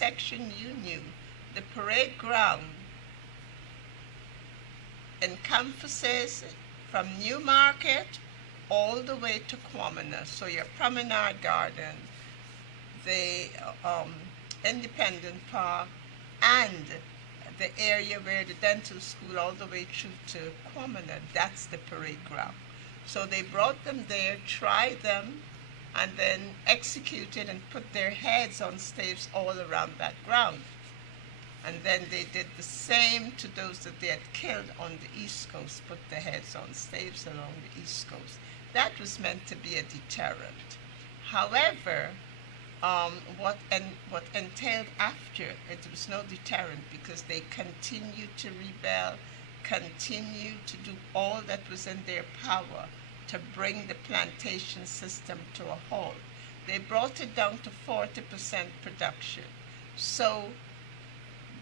section you knew, the parade ground encompasses from Newmarket all the way to Quamina. So your Promenade Garden, the Independent Park, and the area where the dental school all the way through to Quamina, that's the parade ground. So they brought them there, tried them, and then executed and put their heads on staves all around that ground. And then they did the same to those that they had killed on the East Coast, put their heads on staves along the East Coast. That was meant to be a deterrent. However, what entailed after, it was no deterrent because they continued to rebel, continued to do all that was in their power to bring the plantation system to a halt. They brought it down to 40% production. So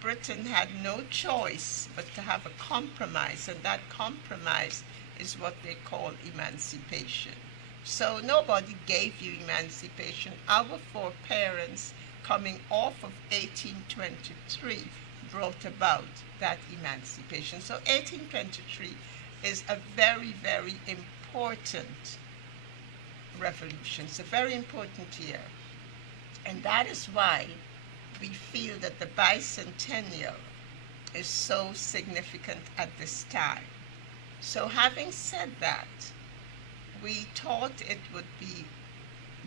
Britain had no choice but to have a compromise, and that compromise is what they call emancipation. So nobody gave you emancipation. Our foreparents, coming off of 1823, brought about that emancipation. So 1823 is a very, very important revolution. It's a very important year. And that is why we feel that the bicentennial is so significant at this time. So having said that, we thought it would be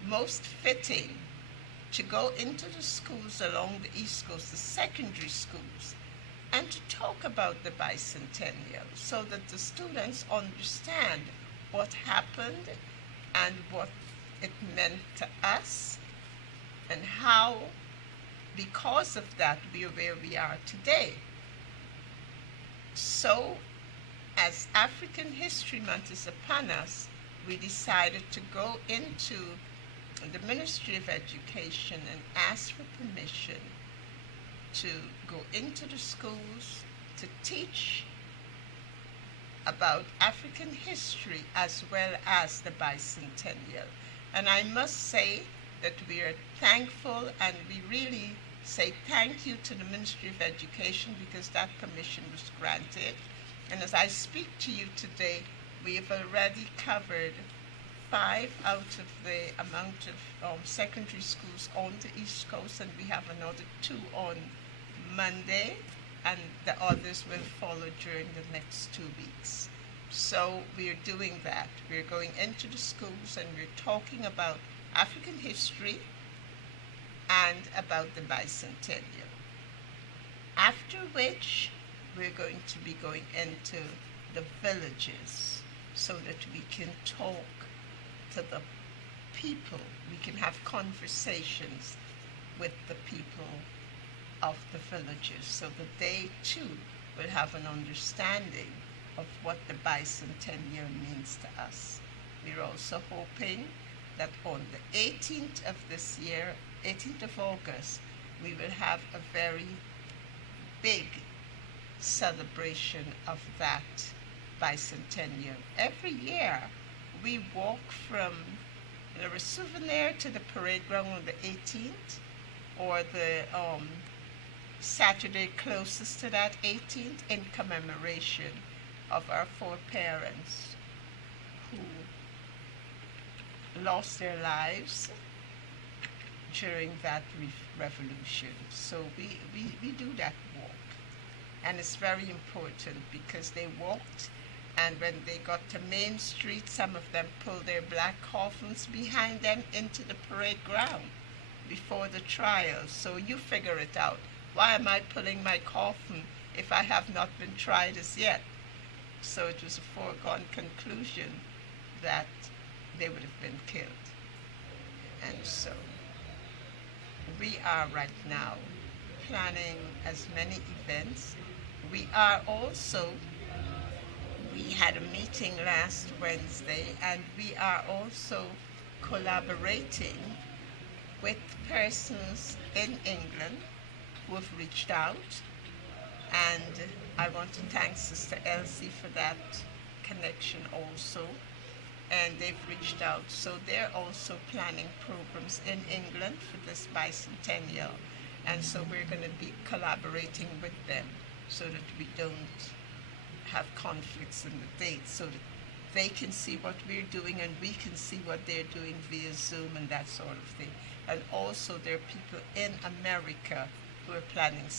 most fitting to go into the schools along the East Coast, the secondary schools, and to talk about the bicentennial so that the students understand what happened and what it meant to us and how, because of that, we are where we are today. So, as African History Month is upon us, we decided to go into the Ministry of Education and ask for permission to go into the schools to teach about African history as well as the bicentennial. And I must say that we are thankful, and we really say thank you to the Ministry of Education because that permission was granted. And as I speak to you today, we have already covered 5 out of the amount of secondary schools on the East Coast, and we have another 2 on Monday, and the others will follow during the next 2 weeks. So we're doing that. We're going into the schools and we're talking about African history and about the bicentennial. After which, we're going to be going into the villages so that we can talk to the people. We can have conversations with the people of the villages so that they too will have an understanding of what the bicentennial means to us. We're also hoping that on the 18th of this year, 18th of August, we will have a very big celebration of that bicentennial. Every year, we walk from a souvenir to the parade ground on the 18th, or the Saturday closest to that 18th, in commemoration of our foreparents who lost their lives during that revolution. So we do that walk. And it's very important because they walked, and when they got to Main Street, some of them pulled their black coffins behind them into the parade ground before the trial. So you figure it out. Why am I pulling my coffin if I have not been tried as yet? So it was a foregone conclusion that they would have been killed. And so we are right now planning as many events. We are also, we had a meeting last Wednesday, and we are also collaborating with persons in England who have reached out, and I want to thank Sister Elsie for that connection also. And they've reached out, so they're also planning programs in England for this bicentennial. And so we're going to be collaborating with them so that we don't have conflicts in the dates, so that they can see what we're doing and we can see what they're doing via Zoom and that sort of thing. And also there are people in America who are planning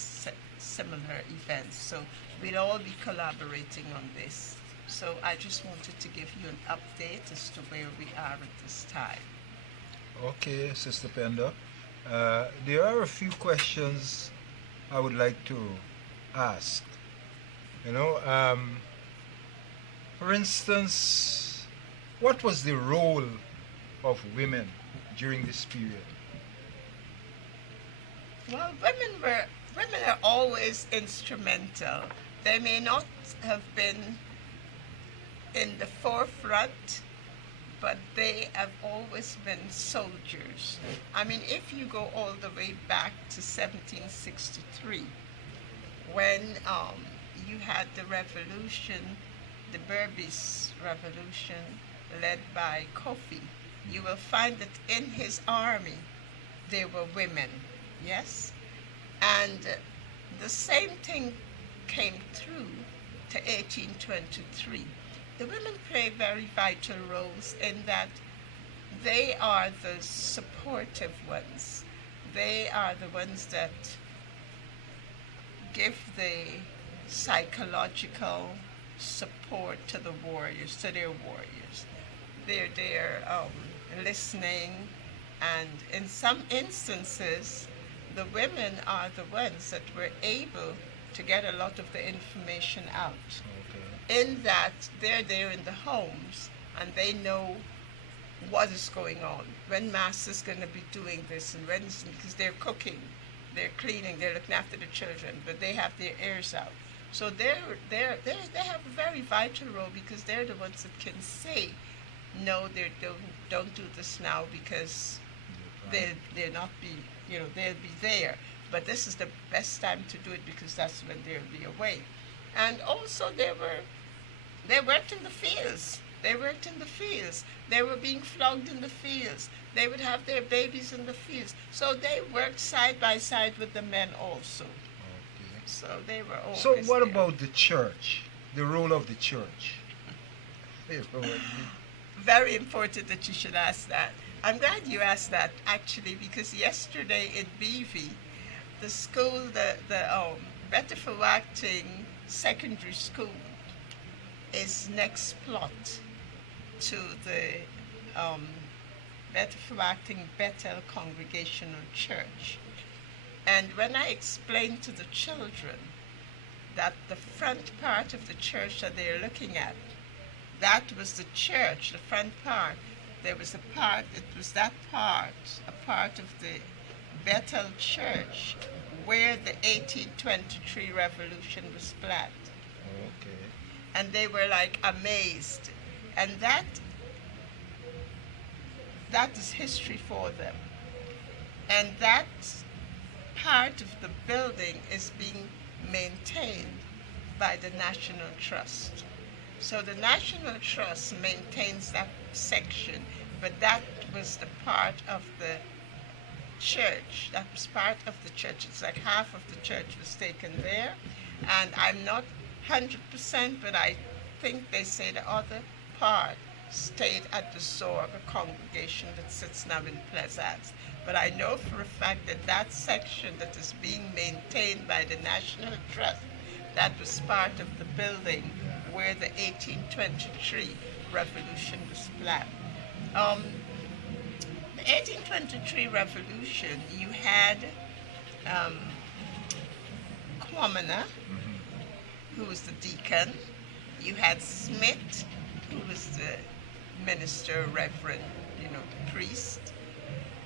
similar events. So we'll all be collaborating on this. So I just wanted to give you an update as to where we are at this time. Okay, Sister Penda. There are a few questions I would like to ask. You know, for instance, what was the role of women during this period? Well, women are always instrumental. They may not have been in the forefront, but they have always been soldiers. I mean, if you go all the way back to 1763, when you had the revolution, the Berbice revolution, led by Kofi, you will find that in his army there were women, yes? And the same thing came through to 1823. The women play very vital roles in that they are the supportive ones. They are the ones that give the psychological support to the warriors, to their warriors. They're there listening, and in some instances, the women are the ones that were able to get a lot of the information out. Okay. In that they're there in the homes and they know what is going on, when Master's going to be doing this, and when, because they're cooking, they're cleaning, they're looking after the children, but they have their ears out. So they have a very vital role because they're the ones that can say, no, don't do this now because they'll not be, they'll be there. But this is the best time to do it because that's when they'll be away. And also they worked in the fields. They worked in the fields. They were being flogged in the fields. They would have their babies in the fields. So they worked side by side with the men also. Okay. So they were always So what there. about the church? The role of the church? Very important that you should ask that. I'm glad you asked that, actually, because yesterday in BV, the school, the Betterforwacting Secondary School is next plot to the Betterforwacting Bethel Congregational Church. And when I explained to the children that the front part of the church that they're looking at, that was the church, the front part, there was a part, it was that part, a part of the Bethel Church where the 1823 revolution was planned. Okay. And they were like amazed. And that is history for them. And that part of the building is being maintained by the National Trust. So the National Trust maintains that section, but that was the part of the church. That was part of the church. It's like half of the church was taken there. And I'm not 100%, but I think they say the other part stayed at the Zorga congregation that sits now in Pleasance. But I know for a fact that that section that is being maintained by the National Trust, that was part of the building where the 1823 revolution was planned. The 1823 revolution, you had Kwamina, who was the deacon. You had Smith, who was the minister, reverend, priest.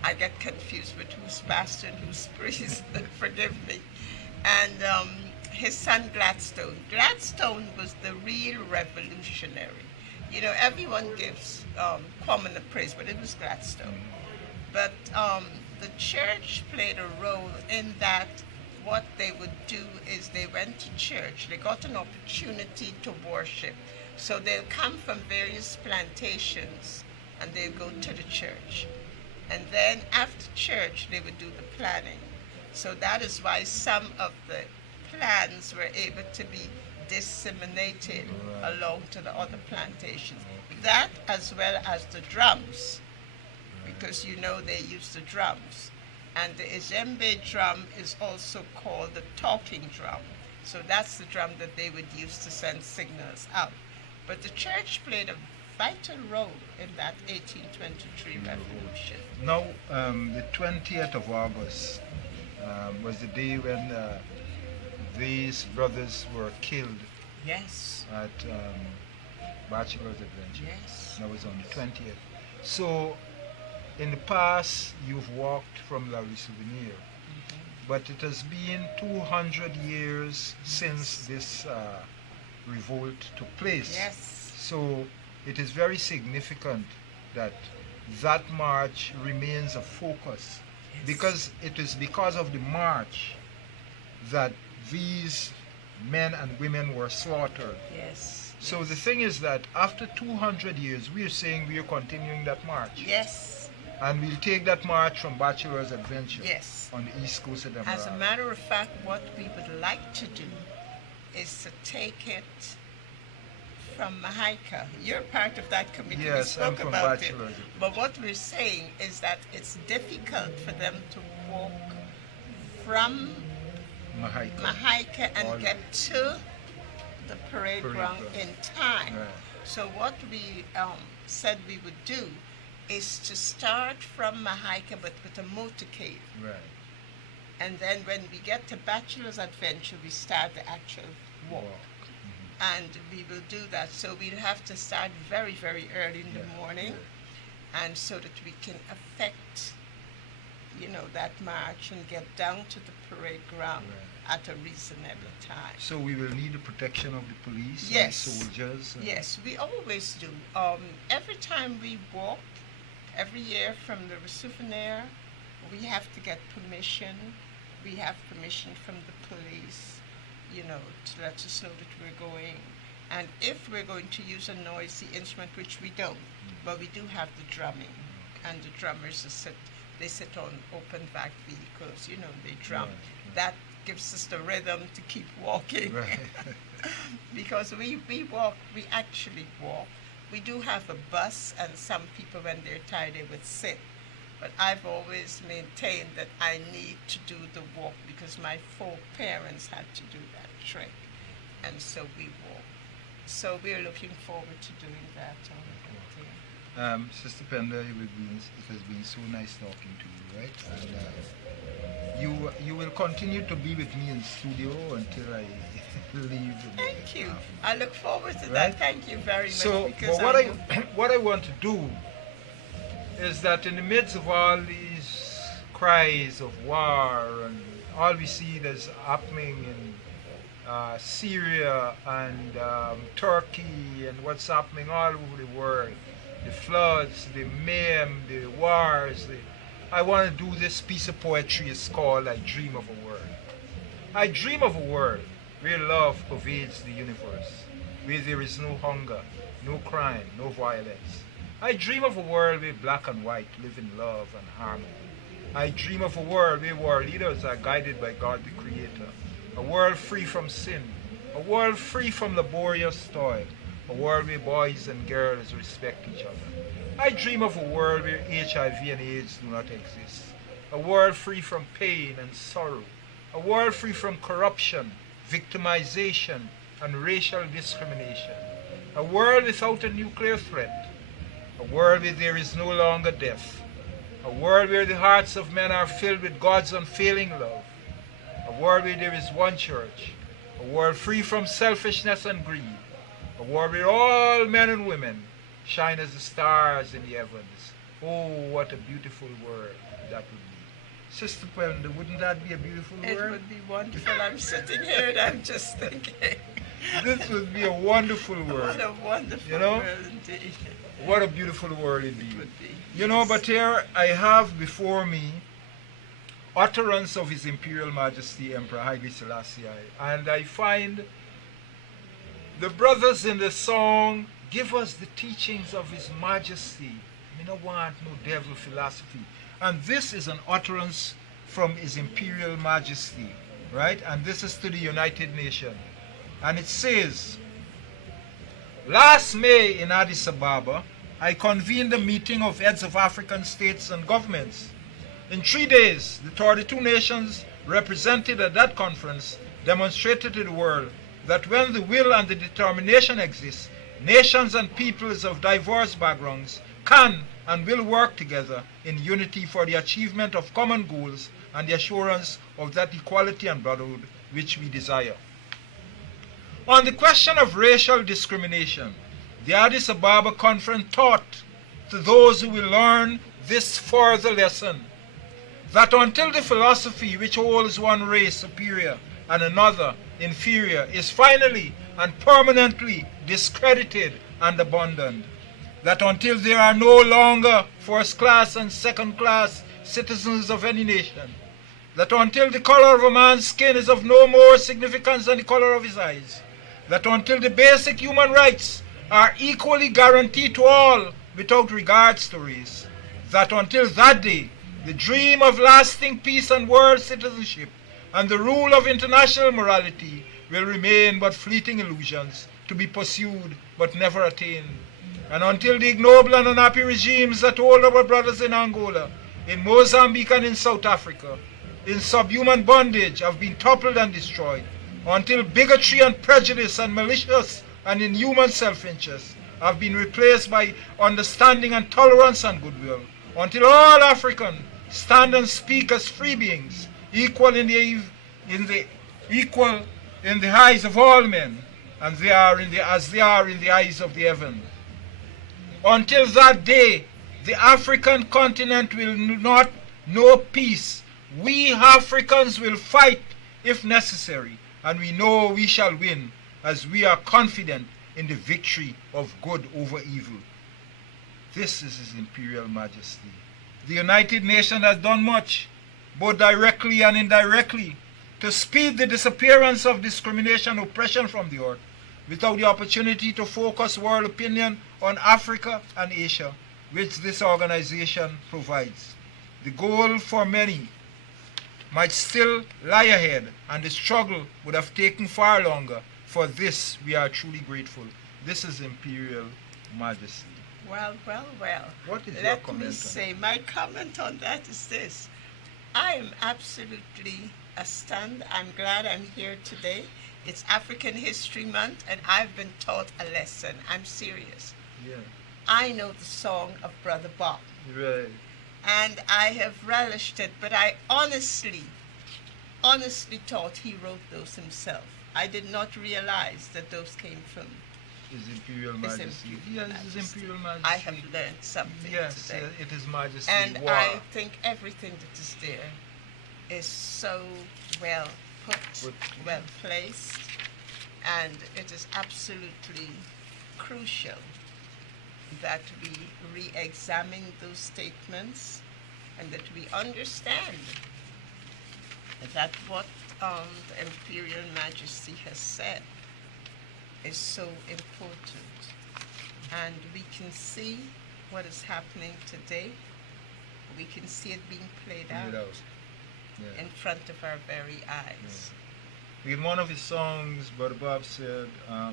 I get confused with who's pastor and who's priest, forgive me. And his son Gladstone. Gladstone was the real revolutionary. Everyone gives Kwamina praise, but it was Gladstone. But the church played a role in that. What they would do is they went to church. They got an opportunity to worship. So they'll come from various plantations and they'll go to the church. And then after church, they would do the planning. So that is why some of the plants were able to be disseminated Right. along to the other plantations. Okay. That as well as the drums, Right. because you know they use the drums. And the Ejembe drum is also called the talking drum. So that's the drum that they would use to send signals out. But the church played a vital role in that 1823 revolution. Now, the 20th of August was the day when these brothers were killed Yes, at Bachelor's Adventure. yes. That was on the 20th. So, in the past, you've walked from La Rue Souvenir, but it has been 200 years since this revolt took place. Yes, So, it is very significant that that march remains a focus, yes. because it is because of the march that these men and women were slaughtered. Yes. So the thing is that after 200 years, we are saying we are continuing that march. Yes, And we'll take that march from Bachelor's Adventure yes. on the east coast of the As a matter of fact, what we would like to do is to take it from Mahaika. You're part of that committee. We Yes, I'm spoke from about it. Bachelor's. But what we're saying is that it's difficult for them to walk from Mahaika. Mahaika All and get to the parade Parade ground ground. in time. Right. So what we said we would do is to start from Mahaika but with a motorcade. Right. And then when we get to Bachelor's Adventure, we start the actual walk. And we will do that. So we'll have to start very, very early in the morning, and so that we can affect, that march and get down to the parade ground at a reasonable time. So we will need the protection of the police Yes. and soldiers. Yes, we always do. Every time we walk, every year from the souvenir, we have to get permission. We have permission from the police, to let us know that we're going. And if we're going to use a noisy instrument, which we don't, but we do have the drumming, and the drummers they sit on open back vehicles, they drum. Right. That gives us the rhythm to keep walking. Right. Because we actually walk. We do have a bus, and some people, when they're tired, they would sit. But I've always maintained that I need to do the walk because my foreparents had to do that trek, and so we walk. So we're looking forward to doing that on that day. Sister Penda, it has been so nice talking to you, right? And you will continue to be with me in studio until I leave. Thank you. I look forward to Right? that. Thank you very much. So, because but I know- what I want to do is that in the midst of all these cries of war and all we see that's happening in Syria and Turkey and what's happening all over the world, the floods, the mayhem, the wars, I want to do this piece of poetry. It's called I Dream of a World. I dream of a world where love pervades the universe, where there is no hunger, no crime, no violence. I dream of a world where black and white live in love and harmony. I dream of a world where world leaders are guided by God the Creator. A world free from sin. A world free from laborious toil. A world where boys and girls respect each other. I dream of a world where HIV and AIDS do not exist. A world free from pain and sorrow. A world free from corruption, victimization, and racial discrimination. A world without a nuclear threat. A world where there is no longer death. A world where the hearts of men are filled with God's unfailing love. A world where there is one church. A world free from selfishness and greed. A world where all men and women shine as the stars in the heavens. Oh, what a beautiful world that would be. Sister Penda, wouldn't that be a beautiful It world? would be wonderful. I'm sitting here and I'm just thinking. This would be a wonderful world. What a wonderful You know? world indeed. What a beautiful world It indeed. would be. You know, but here I have before me utterance of His Imperial Majesty Emperor Haile Selassie, and I find the brothers in the song give us the teachings of His Majesty. We don't want no devil philosophy. And this is an utterance from His Imperial Majesty, right? And this is to the United Nations. And it says, last May in Addis Ababa, I convened a meeting of heads of African states and governments. In 3 days, the 32 nations represented at that conference demonstrated to the world that when the will and the determination exist, nations and peoples of diverse backgrounds can and will work together in unity for the achievement of common goals and the assurance of that equality and brotherhood which we desire. On the question of racial discrimination, the Addis Ababa conference taught to those who will learn this further lesson, that until the philosophy which holds one race superior and another inferior is finally and permanently discredited and abandoned, that until there are no longer first-class and second-class citizens of any nation, that until the color of a man's skin is of no more significance than the color of his eyes, that until the basic human rights are equally guaranteed to all without regards to race, that until that day, the dream of lasting peace and world citizenship and the rule of international morality will remain but fleeting illusions to be pursued but never attained. And until the ignoble and unhappy regimes that hold our brothers in Angola, in Mozambique and in South Africa, in subhuman bondage have been toppled and destroyed, until bigotry and prejudice and malicious and inhuman self-interest have been replaced by understanding and tolerance and goodwill, until all Africans stand and speak as free beings, equal in the eyes of all men, and as they are in the eyes of the heaven. Until that day, the African continent will not know peace. We Africans will fight if necessary, and we know we shall win, as we are confident in the victory of good over evil. This is His Imperial Majesty. The United Nations has done much, both directly and indirectly, to speed the disappearance of discrimination and oppression from the earth, without the opportunity to focus world opinion on Africa and Asia, which this organization provides. The goal for many might still lie ahead, and the struggle would have taken far longer. For this we are truly grateful. This is Imperial Majesty. Well. What is your Let comment me on say, my comment on that is this. I am absolutely astounded. I'm glad I'm here today. It's African History Month, and I've been taught a lesson. I'm serious. Yeah. I know the song of Brother Bob, Right. and I have relished it, but I honestly thought he wrote those himself. I did not realize that those came from His Imperial His Majesty. Imperial Yes, His Majesty. Imperial Majesty. I have learned something Yes, today. it is Majesty. And War. I think everything that is there is so well put, well placed, and it is absolutely crucial that we re-examine those statements and that we understand that what the Imperial Majesty has said is so important. And we can see what is happening today. We can see it being played out Yeah. in front of our very eyes. In one of his songs, Brother Bob said, I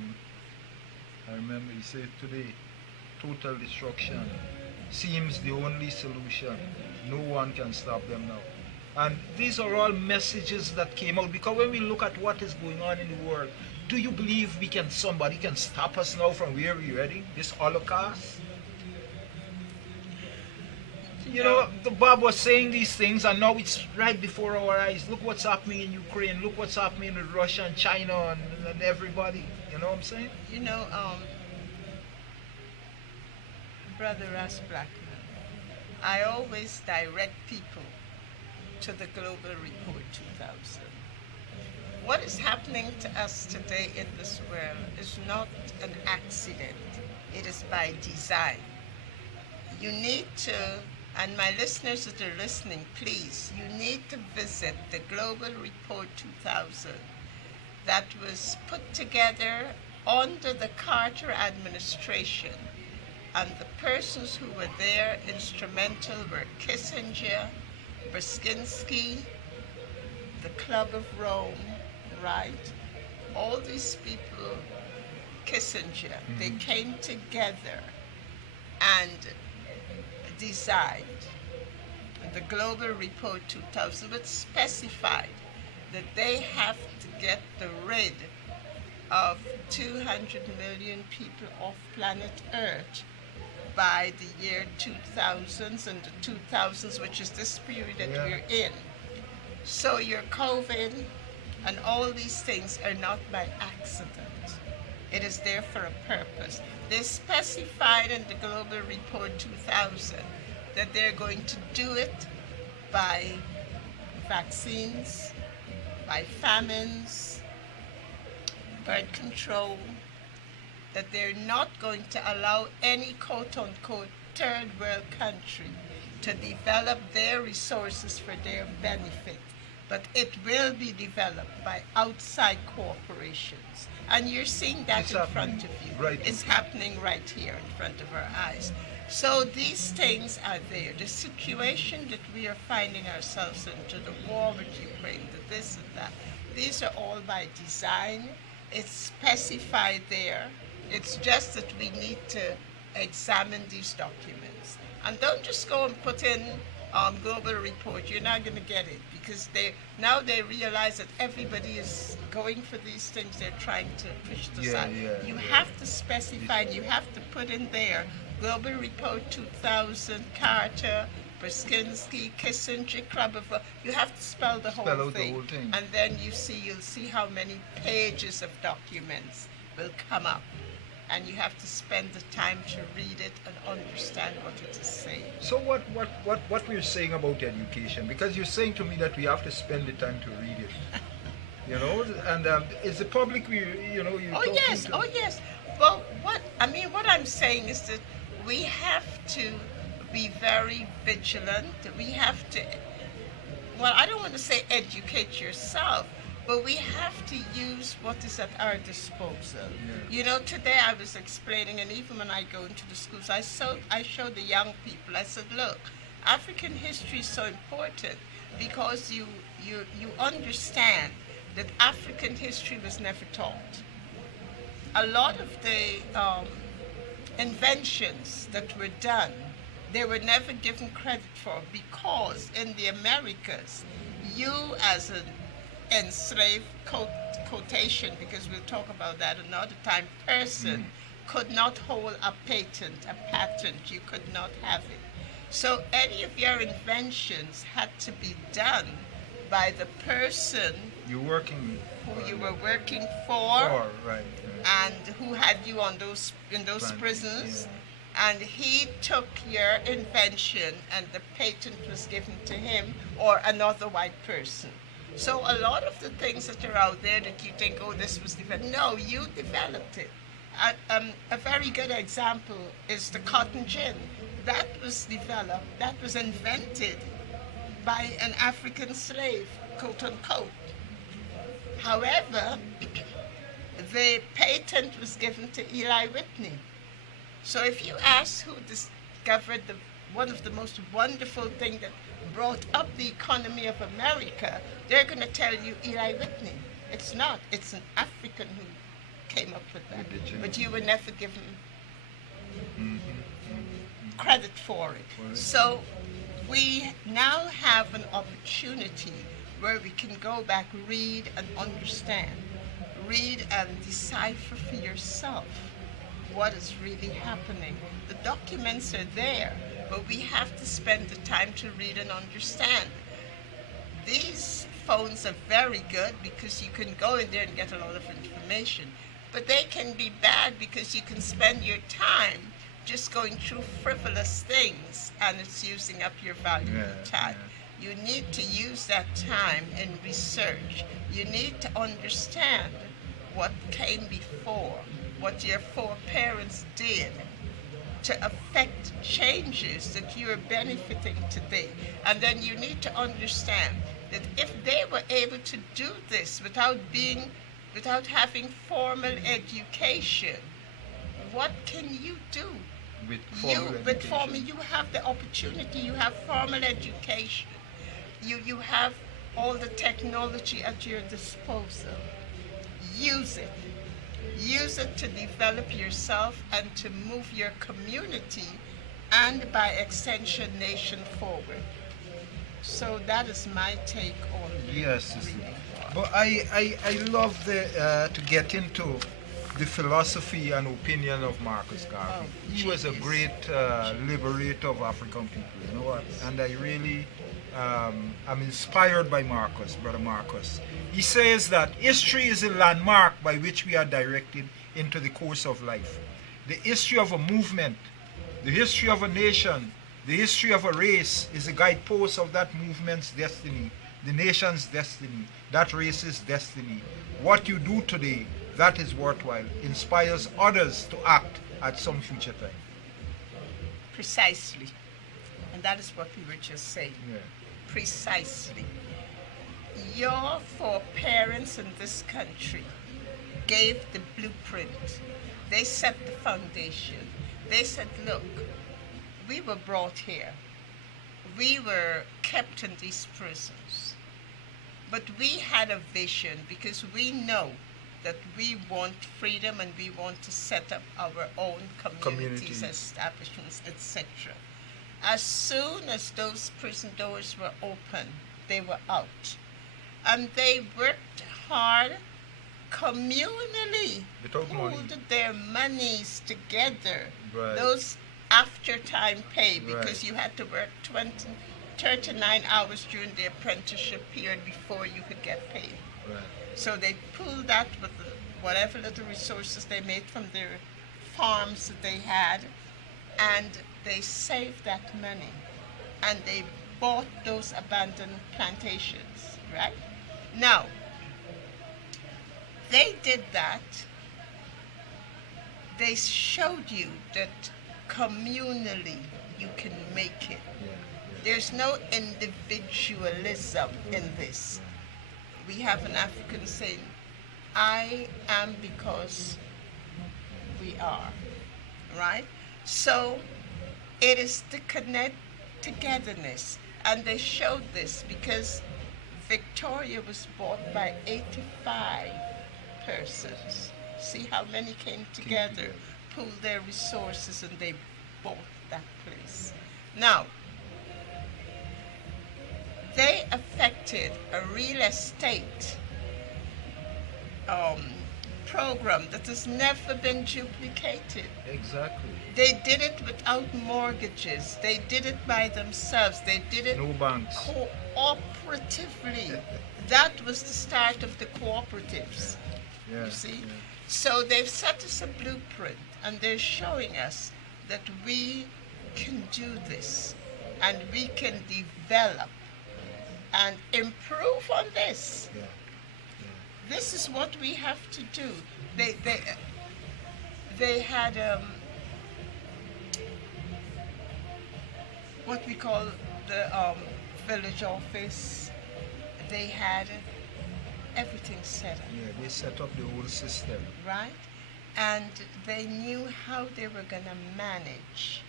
remember he said today, total destruction seems the only solution. No one can stop them now. And these are all messages that came out, because when we look at what is going on in the world, do you believe somebody can stop us now from where we're heading? This Holocaust? You know, the Bob was saying these things, and now it's right before our eyes. Look what's happening in Ukraine. Look what's happening with Russia and China and everybody. You know what I'm saying? You know, Brother Ras Blackman, I always direct people to the Global Report 2000. What is happening to us today in this world is not an accident. It is by design. You need to, and my listeners that are listening, please, you need to visit the Global Report 2000 that was put together under the Carter administration. And the persons who were there instrumental were Kissinger, Brzezinski, the Club of Rome, right? All these people, Kissinger, they came together and designed the Global Report 2000, which specified that they have to get rid of 200 million people off planet Earth by the year 2000s, and the 2000s, which is this period that we're in. So your COVID and all these things are not by accident. It is there for a purpose. They specified in the Global Report 2000 that they're going to do it by vaccines, by famines, birth control, that they're not going to allow any quote-unquote third world country to develop their resources for their benefit, but it will be developed by outside corporations. And you're seeing that in front of you. Right. It's happening right here in front of our eyes. So these things are there. The situation that we are finding ourselves into, the war with Ukraine, the this and that, these are all by design. It's specified there. It's just that we need to examine these documents. And don't just go and put in Global Report. You're not going to get it, because now they realize that everybody is going for these things. They're trying to push this out. You have to specify, and you have to put in there Global Report 2000, Carter, Brzezinski, Kissinger, Club of... You have to spell the whole thing. And then you'll see how many pages of documents will come up. And you have to spend the time to read it and understand what it is saying. So what we're saying about education, because you're saying to me that we have to spend the time to read it, you know, and is the public, you know, oh yes. Well, what I'm saying is that we have to be very vigilant. We have to, well, I don't want to say educate yourself, but we have to use what is at our disposal. You know, today I was explaining, and even when I go into the schools, I show the young people, I said, look, African history is so important because you understand that African history was never taught. A lot of the inventions that were done, they were never given credit for, because in the Americas, you as an enslaved quotation, because we'll talk about that another time, person could not hold a patent, you could not have it. So any of your inventions had to be done by the person who you were working for, right. And who had you in those prisons. And he took your invention and the patent was given to him or another white person. So a lot of the things that are out there that you think, oh, this was developed. No, you developed it. A very good example is the cotton gin. That was developed, that was invented by an African slave, quote unquote. However, the patent was given to Eli Whitney. So if you ask who discovered one of the most wonderful things that brought up the economy of America, they're going to tell you Eli Whitney. It's not. It's an African who came up with that. But you were never given credit for it. So we now have an opportunity where we can go back, read and understand. Read and decipher for yourself what is really happening. The documents are there, but we have to spend the time to read and understand. These phones are very good because you can go in there and get a lot of information, but they can be bad because you can spend your time just going through frivolous things and it's using up your valuable time. You need to use that time in research. You need to understand what came before, what your foreparents did to affect changes that you are benefiting today. And then you need to understand that if they were able to do this without having formal education, what can you do? With formal education. You have the opportunity, you have formal education. You have all the technology at your disposal. Use it. Use it to develop yourself and to move your community and by extension nation forward. So that is my take on Yes, sister. reading. But I love to get into the philosophy and opinion of Marcus Garvey. Oh, He was a genius. great liberator of African people, you know what? And I really am inspired by Marcus, Brother Marcus. He says that history is a landmark by which we are directed into the course of life. The history of a movement, the history of a nation, the history of a race is a guidepost of that movement's destiny, the nation's destiny, that race's destiny. What you do today, that is worthwhile, inspires others to act at some future time. Precisely. And that is what we were just saying. Yeah. Precisely. Your foreparents in this country gave the blueprint. They set the foundation. They said, look, we were brought here. We were kept in these prisons. But we had a vision because we know that we want freedom and we want to set up our own communities, establishments, etc. As soon as those prison doors were open, they were out. And they worked hard communally, Without money. pulled their monies together. Right. Those after time pay, because Right. you had to work 39 hours during the apprenticeship period before you could get paid. Right. So they pulled that with whatever little resources they made from their farms that they had, and they saved that money, and they bought those abandoned plantations, right? Now, they did that. They showed you that communally you can make it. Yeah. There's no individualism in this. We have an African saying, I am because we are, right? So it is the connect togetherness. And they showed this because Victoria was bought by 85 persons. See how many came together, pooled their resources, and they bought that place. Now, they affected a real estate program that has never been duplicated. Exactly. They did it without mortgages. They did it by themselves. They did it No banks. cooperatively. That was the start of the cooperatives. Yeah. You see? Yeah. So they've set us a blueprint, and they're showing us that we can do this, and we can develop and improve on this. Yeah. This is what we have to do. They had what we call the village office. They had everything set up, Yeah, they set up the whole system. right? And they knew how they were going to manage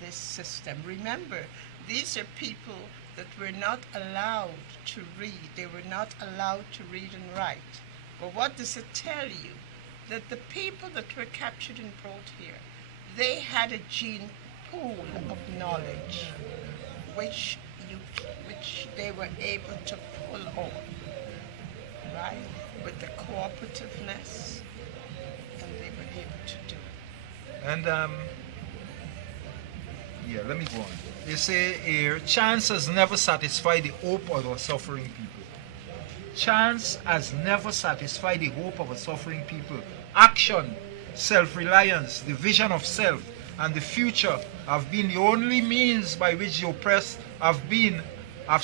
this system. Remember, these are people that were not allowed to read. They were not allowed to read and write. But what does it tell you? That the people that were captured and brought here, they had a gene pool of knowledge, which they were able to pull on, right? With the cooperativeness, and they were able to do it. And yeah, let me go on. They say here, chance has never satisfied the hope of a suffering people. Chance has never satisfied the hope of a suffering people. Action, self-reliance, the vision of self, and the future have been the only means by which the oppressed have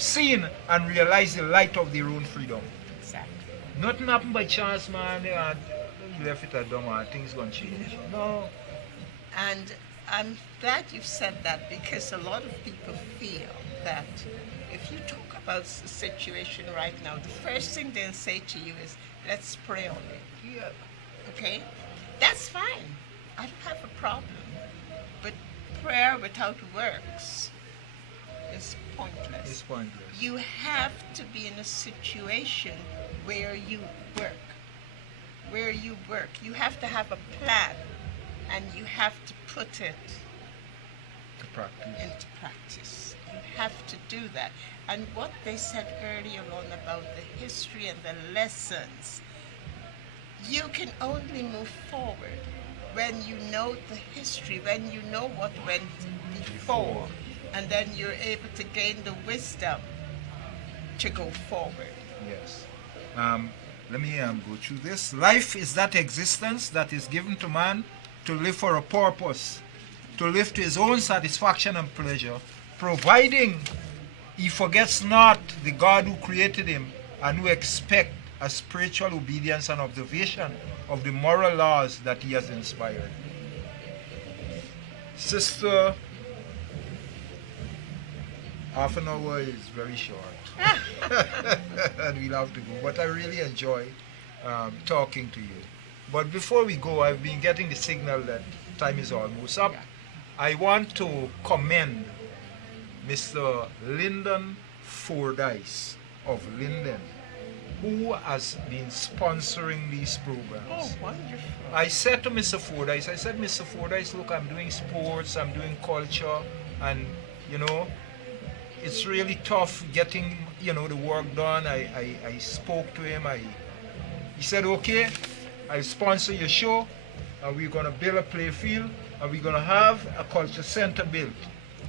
seen and realized the light of their own freedom. Exactly. Nothing happened by chance, man. You left it at dumb, things gonna change. No. And I'm glad you've said that, because a lot of people feel that if you talk about the situation right now, the first thing they'll say to you is, let's pray on it. Yeah. Okay? That's fine. I don't have a problem. But prayer without works is pointless. It's pointless. You have to be in a situation where you work. Where you work. You have to have a plan, and you have to put it To practice. into practice. You have to do that. And what they said earlier on about the history and the lessons, you can only move forward when you know the history, when you know what went before, and then you're able to gain the wisdom to go forward. Yes. Let me go through this. Life is that existence that is given to man to live for a purpose, to live to his own satisfaction and pleasure, providing he forgets not the God who created him and who expect a spiritual obedience and observation of the moral laws that he has inspired. Sister, half an hour is very short. And we'll have to go. But I really enjoy talking to you. But before we go, I've been getting the signal that time is almost up. I want to commend Mr. Lyndon Fordyce of Linden, who has been sponsoring these programs. Oh, wonderful. I said to Mr. Fordyce, Mr. Fordyce, look, I'm doing sports, I'm doing culture, and, you know, it's really tough getting, you know, the work done. I spoke to him. He said, okay, I'll sponsor your show, and we're going to build a play field, and we're going to have a culture center built,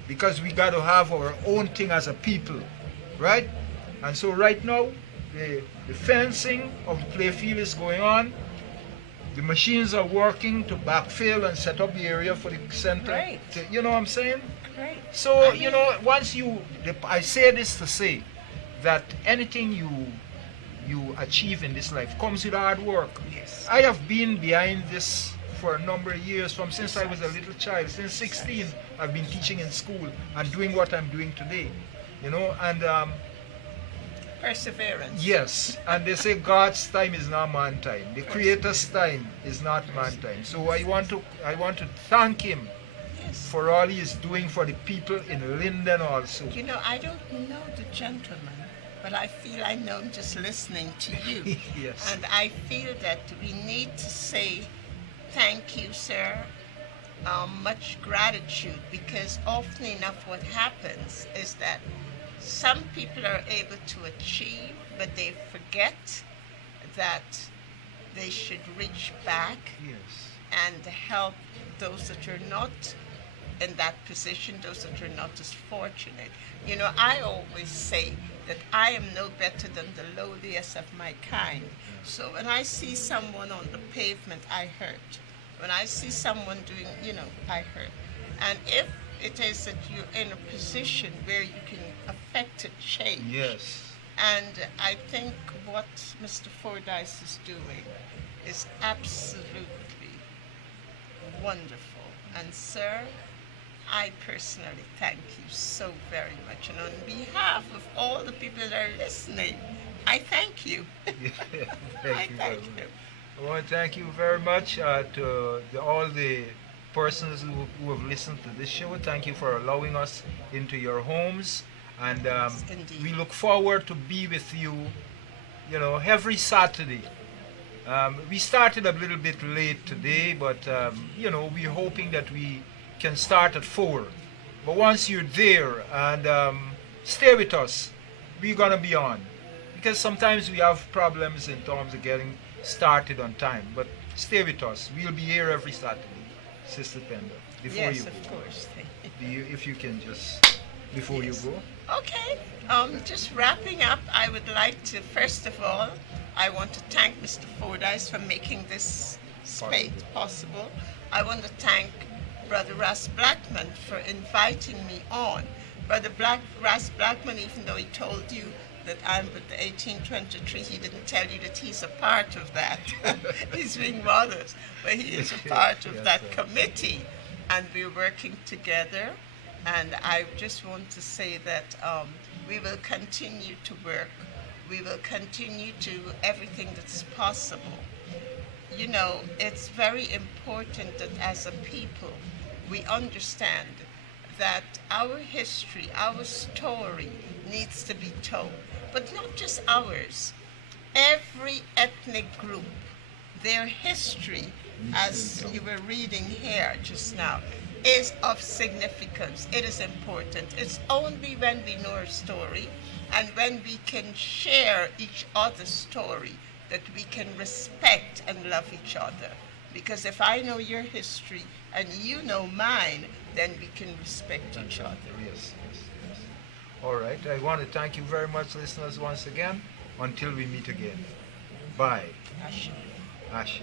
because we got to have our own thing as a people, right? And so right now, the fencing of the play field is going on. The machines are working to backfill and set up the area for the center. Great. You know what I'm saying? Great. So, you know, once I say this to say that anything you achieve in this life comes with hard work. Yes. I have been behind this for a number of years, since I was a little child. Since 16, I've been teaching in school and doing what I'm doing today. You know, and perseverance. yes, and they say God's time is not man time. The Creator's time is not man time. So I want to thank Him for all He is doing for the people in Linden also. You know, I don't know the gentleman, but I feel I know him just listening to you. Yes. And I feel that we need to say thank you, sir. Much gratitude, because often enough what happens is that some people are able to achieve, but they forget that they should reach back Yes. and help those that are not in that position, those that are not as fortunate. You know, I always say that I am no better than the lowliest of my kind. So when I see someone on the pavement, I hurt. When I see someone doing, you know, I hurt. And if it is that you're in a position where you can affect a change. Yes. And I think what Mr. Fordyce is doing is absolutely wonderful. And sir, I personally thank you so very much. And on behalf of all the people that are listening, I thank you. Thank you very much. I want to thank you very much to all the persons who have listened to this show. Thank you for allowing us into your homes. And Indeed. we look forward to be with you, you know, every Saturday. We started a little bit late today, but, you know, we're hoping that we can start at 4. But once you're there and stay with us, we're going to be on. Because sometimes we have problems in terms of getting started on time. But stay with us. We'll be here every Saturday, Sister Penda. Before Yes, you go, of course. if you can just, before Yes. you go. Okay, just wrapping up, I would like to, first of all, I want to thank Mr. Fordyce for making this space possible. I want to thank Brother Ras Blackman for inviting me on. Brother Ras Blackman, even though he told you that I'm with the 1823, he didn't tell you that he's a part of that. He's being modest, but he is a part of Yes, that sir. committee, and we're working together. And I just want to say that we will continue to work. We will continue to do everything that's possible. You know, it's very important that as a people, we understand that our history, our story needs to be told. But not just ours. Every ethnic group, their history, as you were reading here just now, is of significance. It is important. It's only when we know our story and when we can share each other's story that we can respect and love each other. Because if I know your history and you know mine, then we can respect each other. Yes, yes, yes. All right. I want to thank you very much, listeners, once again. Until we meet again. Bye. Ashe. Ashe.